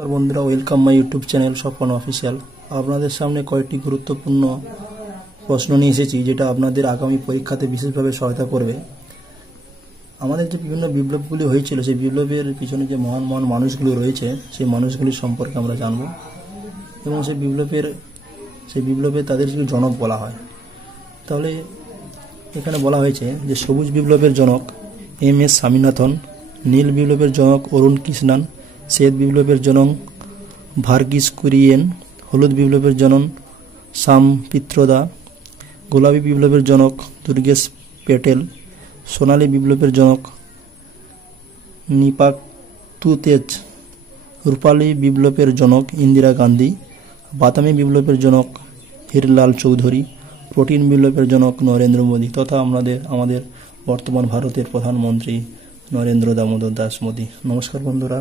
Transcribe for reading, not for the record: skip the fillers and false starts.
নমস্কার বন্ধুরা, welcome my YouTube channel Swapan official. আপনাদের সামনে কয়েকটি গুরুত্বপূর্ণ প্রশ্ন নিয়ে এসেছি, যেটা আপনাদের আগামী পরীক্ষাতে বিশেষভাবে সহায়তা করবে। আমাদের যে বিভিন্ন বিপ্লবগুলি হয়েছিল, সেই বিপ্লবের পিছনে যে মহান মহান মানুষগুলো রয়েছে, সেই মানুষগুলির সম্পর্কে আমরা জানব এবং সেই বিপ্লবে তাদেরকে জনক বলা হয়। তাহলে এখানে বলা হয়েছে যে সবুজ বিপ্লবের জনক এম.এস. স্বামীনাথন, নীল বিপ্লবের জনক অরুণ কৃষ্ণান, শ্বেত বিপ্লবের জনক ভার্গিস কুরিয়েন, হলুদ বিপ্লবের জনক শ্যাম পিত্রদা, গোলাপী বিপ্লবের জনক দুর্গেশ পেটেল, সোনালী বিপ্লবের জনক নিপাক তুতেজ, রূপালী বিপ্লবের জনক ইন্দিরা গান্ধী, বাদামি বিপ্লবের জনক হীরলাল চৌধুরী, প্রোটিন বিপ্লবের জনক নরেন্দ্র মোদী তথা আমাদের বর্তমান ভারতের প্রধানমন্ত্রী নরেন্দ্র দামোদর দাস মোদী। নমস্কার বন্ধুরা।